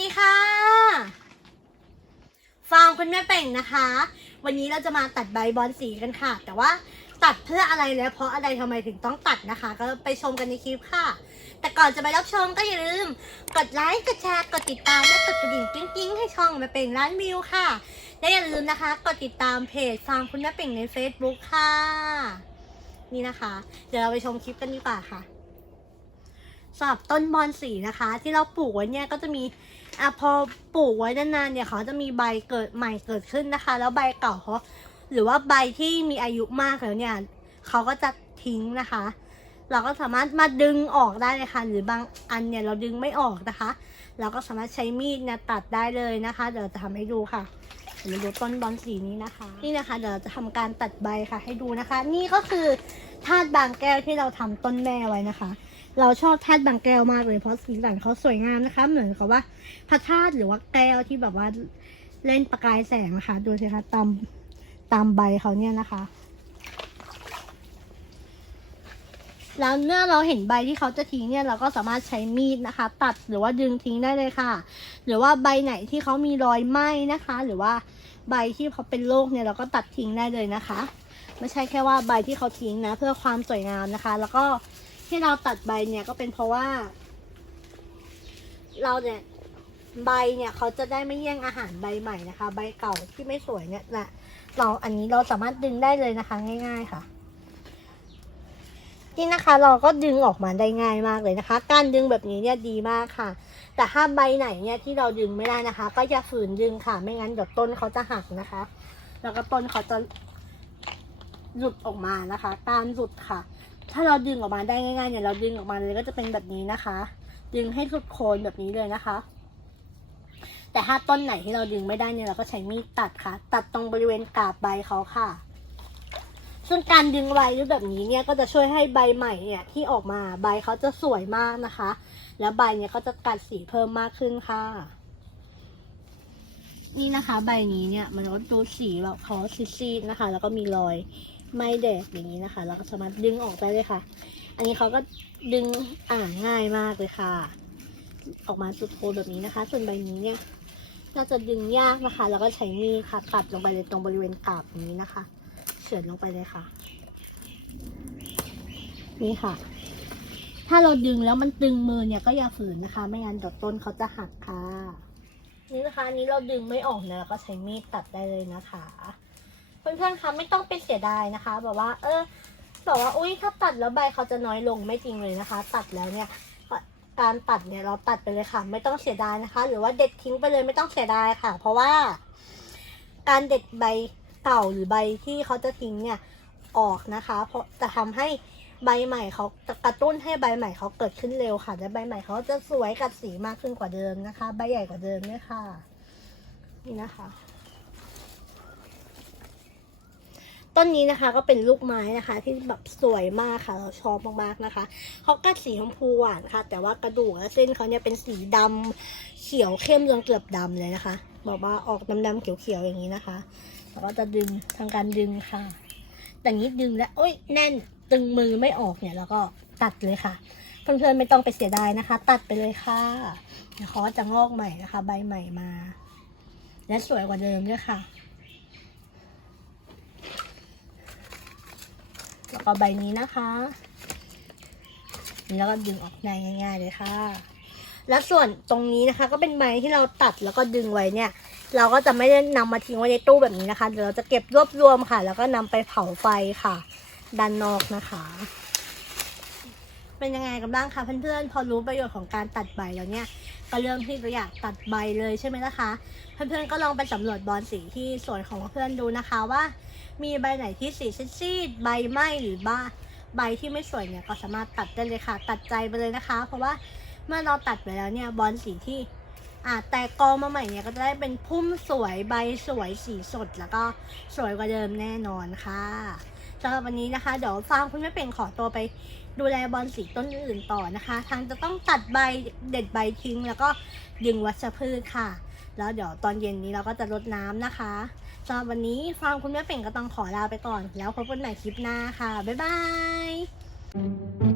ดีค่ะ ฟางคุณแม่เป่งนะคะ วันนี้เราจะมาตัดใบบอลสีกันค่ะ แต่ว่าตัดเพื่ออะไรและเพราะอะไรทำไมถึงต้องตัดนะคะ ก็ไปชมกันในคลิปค่ะ แต่ก่อนจะไปรับชมก็อย่าลืม กดไลค์กดแชร์กดติดตามและกดกระดิ่งกิ้งๆให้ช่องแม่เป่งร้านวิวค่ะและอย่าลืมนะคะ กดติดตามเพจฟางคุณแม่เป่งใน Facebook ค่ะ นี่นะคะ เดี๋ยวเราไปชมคลิปกันดีกว่าค่ะ สำหรับต้นบอนสีนะคะ ที่เราปลูกไว้เนี่ยก็จะมีอะพอปลูกไว้นานๆเนี่ยเขาจะมีใบเกิดใหม่เกิดขึ้นนะคะ แล้วใบเก่าเขาหรือว่าใบที่มีอายุมากแล้วเนี่ยเขาก็จะทิ้งนะคะ เราก็สามารถมาดึงออกได้เลยค่ะ หรือบางอันเนี่ยเราดึงไม่ออกนะคะ เราก็สามารถใช้มีดเนี่ยตัดได้เลยนะคะ เดี๋ยวจะทำให้ดูค่ะมาดูต้นบอนสีนี้นะคะ นี่นะคะ เดี๋ยวเราจะทำการตัดใบค่ะ ให้ดูนะคะ นี่ก็คือธาตุบางแก้วที่เราทำต้นแม่ไว้นะคะ เราชอบธาตุบางแก้วมากเลยเพราะสีสันเขาสวยงามนะคะ เหมือนกับว่าพระธาตุหรือว่าแก้วที่แบบว่าเล่นประกายแสงนะคะ ดูสิคะตามตามใบเขาเนี่ยนะคะแล้วเมื่อเราเห็นใบที่เขาจะทิ้งเนี่ยเราก็สามารถใช้มีดนะคะ ตัดหรือว่าดึงทิ้งได้เลยค่ะ หรือว่าใบไหนที่เขามีรอยไหม้นะคะ หรือว่าใบที่เขาเป็นโรคเนี่ยเราก็ตัดทิ้งได้เลยนะคะ ไม่ใช่แค่ว่าใบที่เขาทิ้งนะ เพื่อความสวยงามนะคะ แล้วก็ ที่เราตัดใบเนี่ยก็เป็นเพราะว่า เราเนี่ยใบเนี่ยเขาจะได้ไม่แย่งอาหารใบใหม่นะคะ ใบเก่าที่ไม่สวยเนี่ยนะเราอันนี้เราสามารถดึงได้เลยนะคะ ง่าย ๆค่ะ นี่นะคะ เราก็ดึงออกมาได้ง่ายมากเลยนะคะ การดึงแบบนี้เนี่ยดีมากค่ะ แต่ถ้าใบไหนเนี่ยที่เราดึงไม่ได้นะคะ ก็อย่าฝืนดึงค่ะ ไม่งั้นเดี๋ยวต้นเขาจะหักนะคะ แล้วก็ต้นเขาจะหลุดออกมานะคะ การหลุดค่ะ ถ้าเราดึงออกมาได้ง่ายๆเนี่ยเราดึงออกมาเลยก็จะเป็นแบบนี้นะคะ ดึงให้สุดโคนแบบนี้เลยนะคะ แต่ถ้าต้นไหนที่เราดึงไม่ได้เนี่ยเราก็ใช้มีดตัดค่ะ ตัดตรงบริเวณกาบใบเขาค่ะ ซึ่งการดึงใบด้วยแบบนี้เนี่ยก็จะช่วยให้ใบใหม่เนี่ยที่ออกมาใบเขาจะสวยมากนะคะ แล้วใบเนี่ยก็จะกัดสีเพิ่มมากขึ้นค่ะ นี่นะคะ ใบนี้เนี่ยมันก็ดูสีแบบเขาซีดๆนะคะ แล้วก็มีรอย ไม้แดดอย่างนี้นะคะ เราก็สามารถดึงออกได้เลยค่ะ อันนี้เขาก็ดึงอ่างง่ายมากเลยค่ะ ออกมาสุดโคนแบบนี้นะคะ ส่วนใบนี้เนี่ยน่าจะดึงยากนะคะ แล้วก็ใช้มีดค่ะตัดลงไปเลยตรงบริเวณกาบนี้นะคะ เฉือนลงไปเลยค่ะ นี่ค่ะ ถ้าเราดึงแล้วมันตึงมือเนี่ยก็อย่าฝืนนะคะ ไม่งั้นเดี๋ยวต้นเขาจะหักค่ะ นี่นะคะอันนี้เราดึงไม่ออกนะเราก็ใช้มีดตัดได้เลยนะคะ เพื่อนๆคะไม่ต้องเป็นเสียดายนะคะแบบว่า เออแบบว่าอุ้ยถ้าตัดแล้วใบเขาจะน้อยลงไม่จริงเลยนะคะ ตัดแล้วเนี่ยการตัดเนี่ยเราตัดไปเลยค่ะ ไม่ต้องเสียดายนะคะ หรือว่าเด็ดทิ้งไปเลยไม่ต้องเสียดายค่ะ เพราะว่า การเด็ดใบเก่าหรือใบที่เขาจะทิ้งเนี่ยออกนะคะ เพราะจะทำให้ใบใหม่เขาจะกระตุ้นให้ใบใหม่เขาเกิดขึ้นเร็วค่ะและใบใหม่เขาจะสวยกัดสีมากขึ้นกว่าเดิมนะคะ ใบใหญ่กว่าเดิมเนี่ยค่ะ นี่นะคะ ต้นนี้นะคะก็เป็นลูกไม้นะคะ ที่แบบสวยมากค่ะ เราชอบมากๆนะคะเขาก็สีชมพูหวานค่ะ แต่ว่ากระดูกและเส้นเขาเนี่ยเป็นสีดำเขียวเข้มจนเกือบดำเลยนะคะบอกว่าออกดำๆเขียวๆอย่างนี้นะคะแล้วก็จะดึงทางการดึงค่ะ แต่นี้ดึงแล้วโอ๊ยแน่นตึงมือไม่ออกเนี่ย แล้วก็ตัดเลยค่ะเพื่อนๆไม่ต้องไปเสียดายนะคะ ตัดไปเลยค่ะเดี๋ยวเขาจะงอกใหม่นะคะ ใบใหม่มา และสวยกว่าเดิมด้วยค่ะ แล้ว ก็ใบนี้นะคะแล้วก็ดึงออกได้ง่ายๆเลยค่ะ แล้วส่วนตรงนี้นะคะ ก็เป็นใบที่เราตัดแล้วก็ดึงไว้เนี่ย เราก็จะไม่ได้นำมาทิ้งไว้ในตู้แบบนี้นะคะเดี๋ยวเราจะเก็บรวบรวมค่ะ แล้วก็นำไปเผาไฟค่ะ ด้านนอกนะคะ เป็นยังไงกันบ้างคะเพื่อนๆ พอรู้ประโยชน์ของการตัดใบแล้วเนี่ย ก็เรื่องที่จะอยากตัดใบเลยใช่ไหมนะคะ เพื่อนๆ ก็ลองไปสำรวจบอลสีที่สวนของเพื่อนดูนะคะว่า มีใบไหนที่สีซีดๆใบไหมหรือบ้าใบที่ไม่สวยเนี่ยก็สามารถตัดได้เลยค่ะ ตัดใจไปเลยนะคะ เพราะว่าเมื่อเราตัดไปแล้วเนี่ยบอลสีที่ อ่าแตกกอมาใหม่เนี่ยก็จะได้เป็นพุ่มสวยใบสวยสีสด แล้วก็สวยกว่าเดิมแน่นอนค่ะสำหรับวันนี้นะคะ เดี๋ยวฟางคุณแม่เป็นขอตัวไปดูแลบอลสีต้นอื่นต่อนะคะ ทางจะต้องตัดใบเด็ดใบทิ้ง แล้วก็ดึงวัชพืชค่ะ แล้วเดี๋ยวตอนเย็นนี้เราก็จะรดน้ำนะคะสำหรับวันนี้ฟางคุณแม่เป่งก็ต้องขอลาไปก่อน แล้วพบกันใหม่คลิปหน้าค่ะ บ๊ายบาย